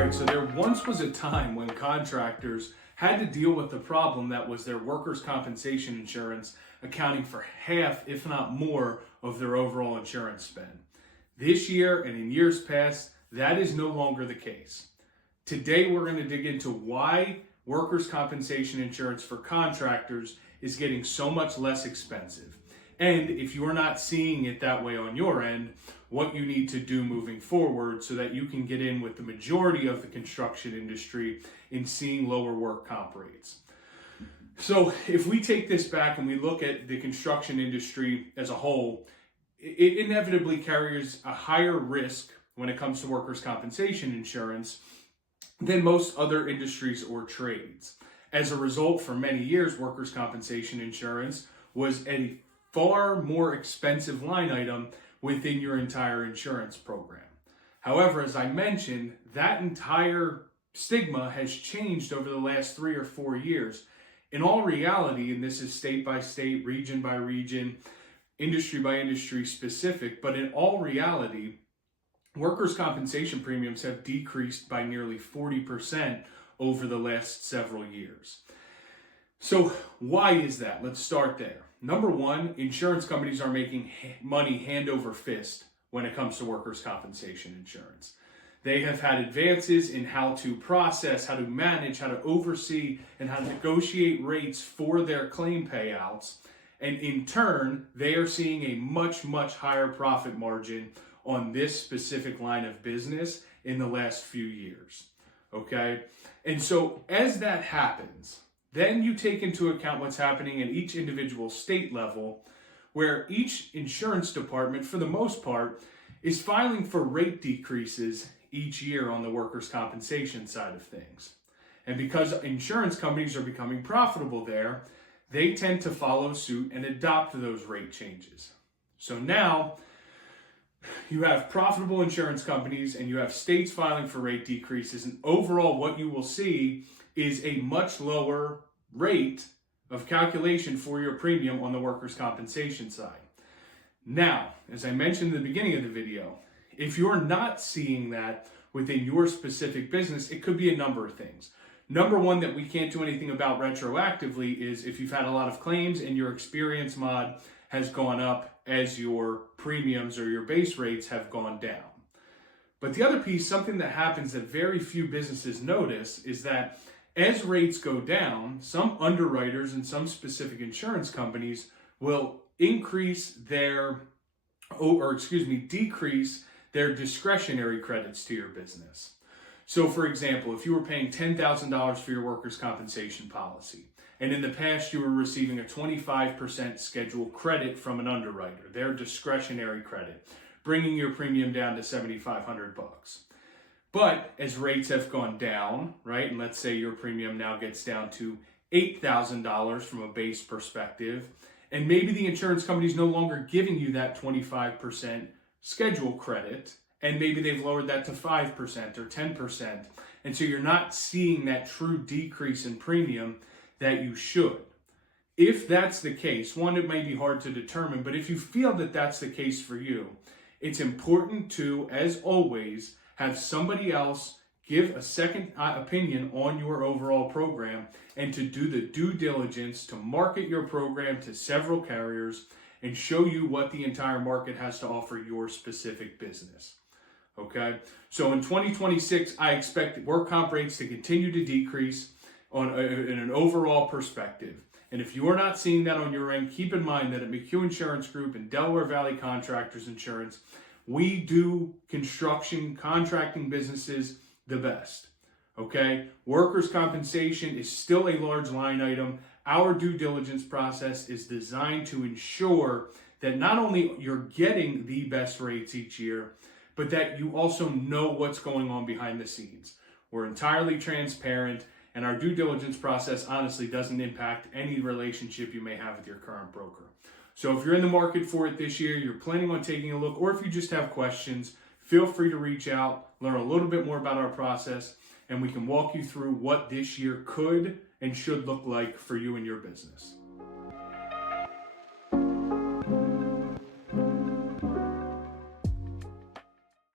right, so there once was a time when contractors had to deal with the problem that was their workers' compensation insurance accounting for half, if not more, of their overall insurance spend. This year and in years past, that is no longer the case. Today, we're going to dig into why workers' compensation insurance for contractors is getting so much less expensive. And if you're not seeing it that way on your end, what you need to do moving forward so that you can get in with the majority of the construction industry in seeing lower work comp rates. So if we take this back and we look at the construction industry as a whole, it inevitably carries a higher risk when it comes to workers' compensation insurance than most other industries or trades. As a result, for many years, workers' compensation insurance was a far more expensive line item within your entire insurance program. However, as I mentioned, that entire stigma has changed over the last 3 or 4 years. In all reality, and this is state by state, region by region, industry by industry specific, but in all reality, workers' compensation premiums have decreased by nearly 40% over the last several years. So why is that? Let's start there. Number one, insurance companies are making money hand over fist when it comes to workers' compensation insurance. They have had advances in how to process, how to manage, how to oversee, and how to negotiate rates for their claim payouts. And in turn, they are seeing a much, much higher profit margin on this specific line of business in the last few years. Okay? And so as that happens, then you take into account what's happening at each individual state level, where each insurance department, for the most part, is filing for rate decreases each year on the workers' compensation side of things. And because insurance companies are becoming profitable there, they tend to follow suit and adopt those rate changes. So now you have profitable insurance companies and you have states filing for rate decreases, and overall what you will see is a much lower rate of calculation for your premium on the workers' compensation side. Now, as I mentioned in the beginning of the video, if you're not seeing that within your specific business, it could be a number of things. Number one that we can't do anything about retroactively is if you've had a lot of claims and your experience mod has gone up as your premiums or your base rates have gone down. But the other piece, something that happens that very few businesses notice, is that as rates go down, some underwriters and some specific insurance companies will decrease their discretionary credits to your business. So for example, if you were paying $10,000 for your workers' compensation policy, and in the past you were receiving a 25% schedule credit from an underwriter, their discretionary credit, bringing your premium down to $7,500. But as rates have gone down, right, and let's say your premium now gets down to $8,000 from a base perspective, and maybe the insurance company is no longer giving you that 25% schedule credit, and maybe they've lowered that to 5% or 10%, and so you're not seeing that true decrease in premium that you should. If that's the case, one, it may be hard to determine, but if you feel that that's the case for you, it's important to, as always, have somebody else give a second opinion on your overall program and to do the due diligence to market your program to several carriers and show you what the entire market has to offer your specific business. Okay? So in 2026, I expect work comp rates to continue to decrease in an overall perspective. And if you are not seeing that on your end, keep in mind that at McHugh Insurance Group and Delaware Valley Contractors Insurance, we do construction contracting businesses the best. Okay? Workers' compensation is still a large line item. Our due diligence process is designed to ensure that not only you're getting the best rates each year, but that you also know what's going on behind the scenes. We're entirely transparent, and our due diligence process honestly doesn't impact any relationship you may have with your current broker. So if you're in the market for it this year, you're planning on taking a look, or if you just have questions, feel free to reach out, learn a little bit more about our process, and we can walk you through what this year could and should look like for you and your business.